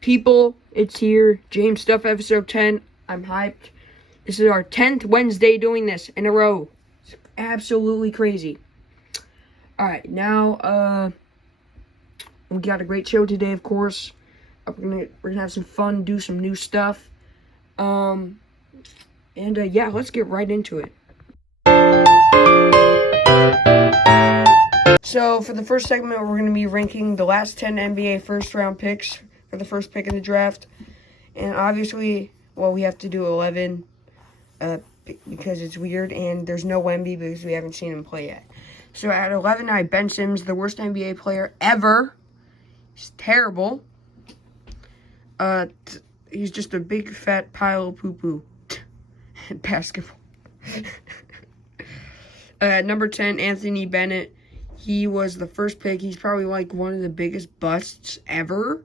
People, it's here. James Stuff episode 10. I'm hyped. This is our 10th Wednesday doing this in a row. It's absolutely crazy. Alright, now, we got a great show today, of course. We're gonna have some fun, do some new stuff. Yeah, let's get right into it. So, for the first segment, we're going to be ranking the last 10 NBA first-round picks for the first pick in the draft. And obviously, well, we have to do 11 because it's weird, and there's no Wemby because we haven't seen him play yet. So, at 11, I have Ben Simmons, the worst NBA player ever. He's terrible. He's just a big, fat pile of poo-poo. Basketball. Number 10, Anthony Bennett. He was the first pick. He's probably like one of the biggest busts ever.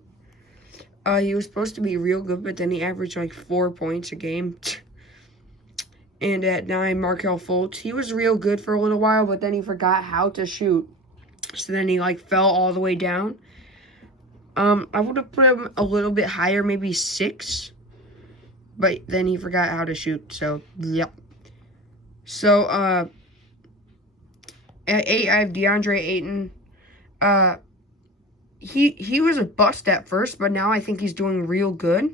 He was supposed to be real good, but then he averaged like 4 points a game. And at 9, Markelle Fultz. He was real good for a little while, but then he forgot how to shoot. So then he like fell all the way down. I would have put him a little bit higher, maybe 6. But then he forgot how to shoot. So, yep. So, at 8, I have DeAndre Ayton. He was a bust at first, but now I think he's doing real good.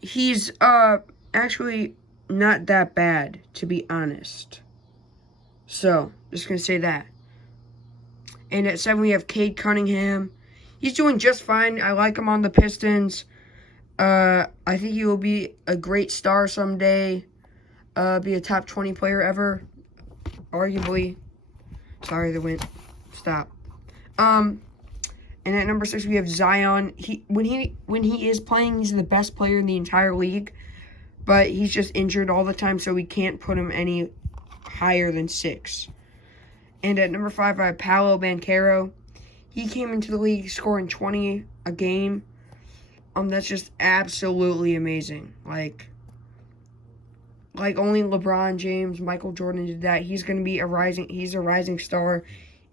He's actually not that bad, to be honest. So, just gonna say that. And at 7, we have Cade Cunningham. He's doing just fine. I like him on the Pistons. I think he will be a great star someday. Be a top 20 player ever, arguably. Sorry, the wind. Stop. And at number 6 we have Zion. When he is playing, he's the best player in the entire league, but he's just injured all the time, so we can't put him any higher than 6. And at number 5 I have Paolo Banchero. He came into the league scoring 20 a game. That's just absolutely amazing. Like only LeBron James, Michael Jordan did that. He's going to be a rising star,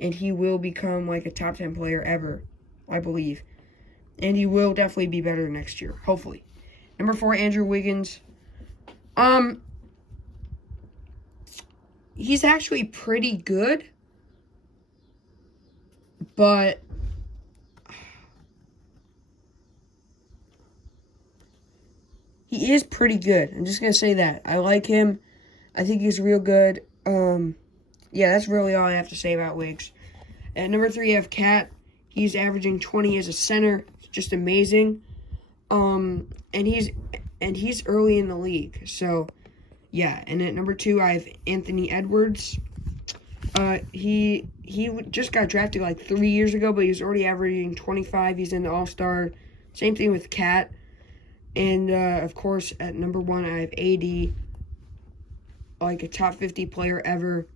and he will become like a top 10 player ever, I believe. And he will definitely be better next year, hopefully. Number 4, Andrew Wiggins. He's actually pretty good, but he is pretty good. I'm just going to say that. I like him. I think he's real good. Yeah, that's really all I have to say about Wiggs. At number 3, I have Cat. He's averaging 20 as a center. It's just amazing. And he's early in the league. So, yeah. And at number 2, I have Anthony Edwards. He just got drafted like 3 years ago, but he's already averaging 25. He's in the All-Star. Same thing with Cat. And, of course, at number 1, I have AD, like a top 50 player ever.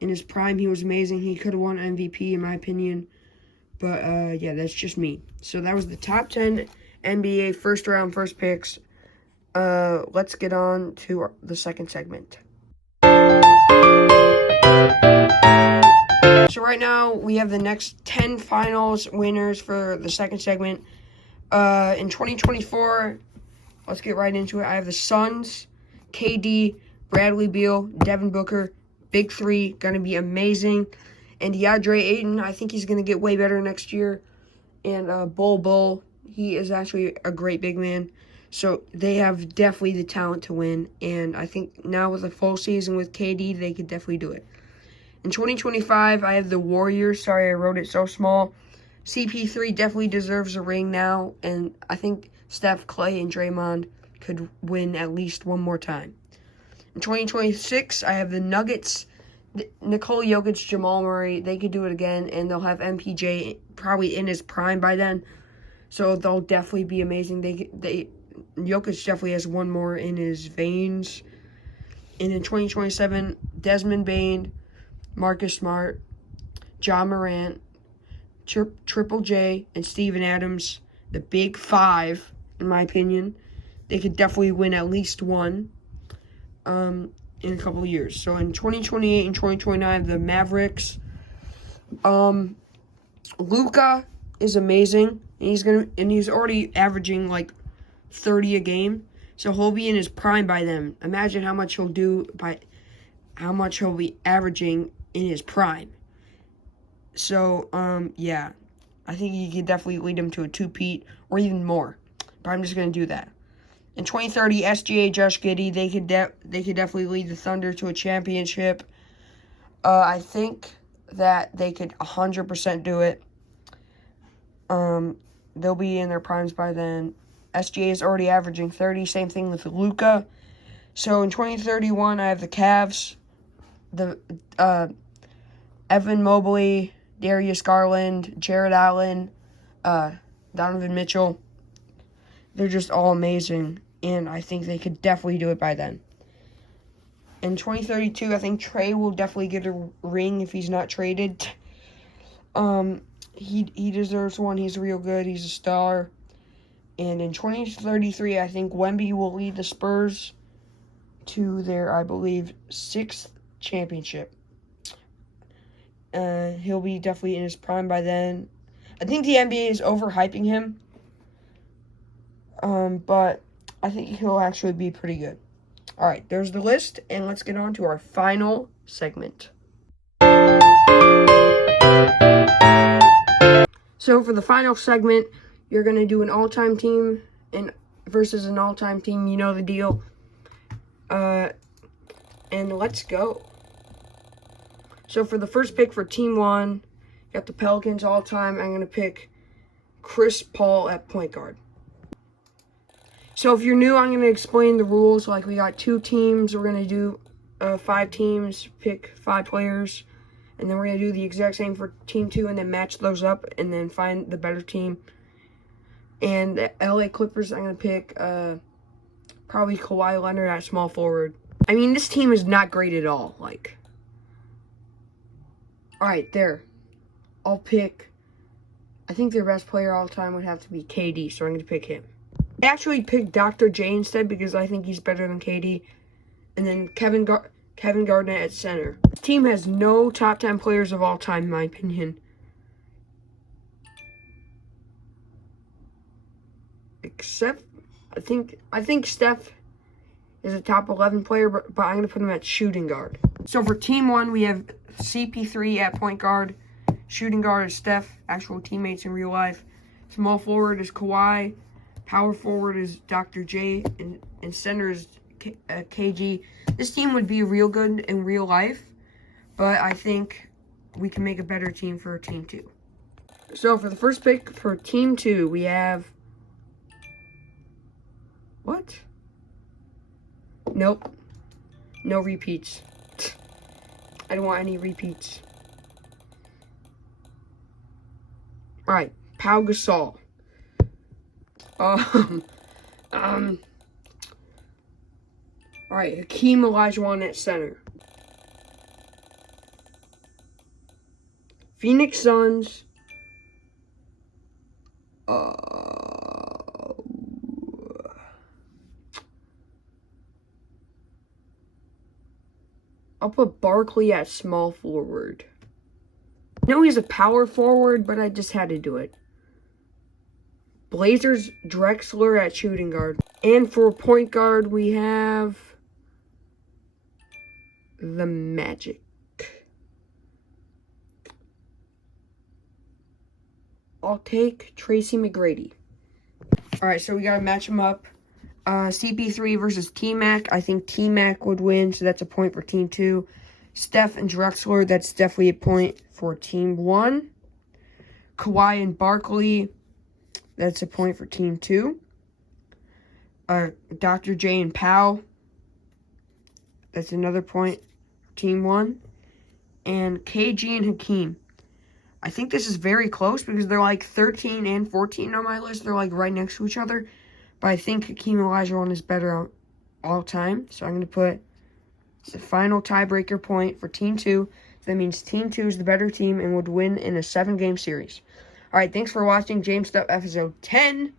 In his prime, he was amazing. He could have won MVP, in my opinion. But, yeah, that's just me. So that was the top 10 NBA first-round first picks. Let's get on to the second segment. So right now, we have the next 10 finals winners for the second segment. In 2024, let's get right into it. I have the Suns, KD, Bradley Beal, Devin Booker, Big 3, going to be amazing. And DeAndre Ayton, I think he's going to get way better next year. And Bull, he is actually a great big man. So they have definitely the talent to win. And I think now with a full season with KD, they could definitely do it. In 2025, I have the Warriors. Sorry, I wrote it so small. CP3 definitely deserves a ring now, and I think Steph, Clay, and Draymond could win at least one more time. In 2026, I have the Nuggets, Nikola Jokic, Jamal Murray. They could do it again, and they'll have MPJ probably in his prime by then, so they'll definitely be amazing. Jokic definitely has one more in his veins. And in 2027, Desmond Bane, Marcus Smart, John Morant, Triple J, and Steven Adams, the big 5, in my opinion. They could definitely win at least one in a couple of years. So in 2028 and 2029, the Mavericks, Luka, is amazing, and he's already averaging like 30 a game. So he'll be in his prime by then. Imagine how much he'll be averaging in his prime. So, yeah. I think you could definitely lead him to a two-peat or even more. But I'm just going to do that. In 2030, SGA, Josh Giddey, they could definitely lead the Thunder to a championship. I think that they could 100% do it. They'll be in their primes by then. SGA is already averaging 30. Same thing with Luka. So in 2031, I have the Cavs, the Evan Mobley, Darius Garland, Jared Allen, Donovan Mitchell. They're just all amazing, and I think they could definitely do it by then. In 2032, I think Trey will definitely get a ring if he's not traded. He deserves one. He's real good. He's a star. And in 2033, I think Wemby will lead the Spurs to their, I believe, 6th championship. He'll be definitely in his prime by then. I think the NBA is overhyping him. But I think he'll actually be pretty good. All right, there's the list, and let's get on to our final segment. So for the final segment, you're going to do an all-time team versus an all-time team. You know the deal. And let's go. So for the first pick for Team 1, got the Pelicans all-time. I'm going to pick Chris Paul at point guard. So if you're new, I'm going to explain the rules. Like, we got 2 teams. We're going to do 5 teams, pick 5 players. And then we're going to do the exact same for Team 2 and then match those up and then find the better team. And the LA Clippers, I'm going to pick probably Kawhi Leonard at small forward. I mean, this team is not great at all. Like, all right, there. I'll pick, I think their best player all time would have to be KD, so I'm going to pick him. I actually picked Dr. J instead because I think he's better than KD. And then Kevin Garnett at center. This team has no top 10 players of all time, in my opinion. Except, I think Steph is a top 11 player, but I'm going to put him at shooting guard. So for Team 1, we have CP3 at point guard. Shooting guard is Steph, actual teammates in real life. Small forward is Kawhi. Power forward is Dr. J, and center is KG. This team would be real good in real life, but I think we can make a better team for Team 2. So for the first pick for Team 2, we have... What? Nope. No repeats. I don't want any repeats. Alright, Pau Gasol. Alright, Hakeem Olajuwon at center. Phoenix Suns. I'll put Barkley at small forward. I know he's a power forward, but I just had to do it. Blazers, Drexler at shooting guard. And for point guard, we have the Magic. I'll take Tracy McGrady. Alright, so we gotta match them up. CP3 versus T-Mac. I think T-Mac would win, so that's a point for Team 2. Steph and Drexler, that's definitely a point for Team 1. Kawhi and Barkley, that's a point for Team 2. Dr. J and Powell, that's another point for Team 1. And KG and Hakeem. I think this is very close because they're like 13 and 14 on my list. They're like right next to each other. But I think Hakeem Olajuwon is better all time. So I'm going to put the final tiebreaker point for Team 2. That means Team 2 is the better team and would win in a 7-game series. All right, thanks for watching James Stuff episode 10.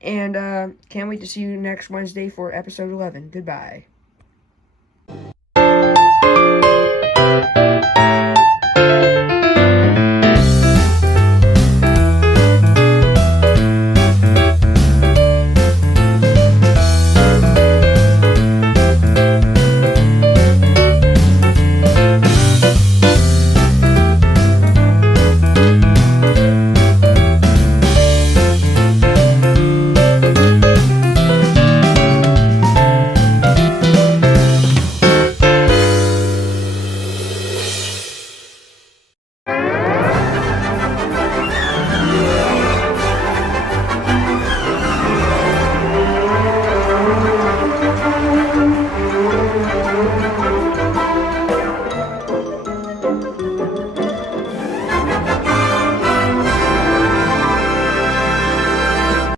And can't wait to see you next Wednesday for episode 11. Goodbye.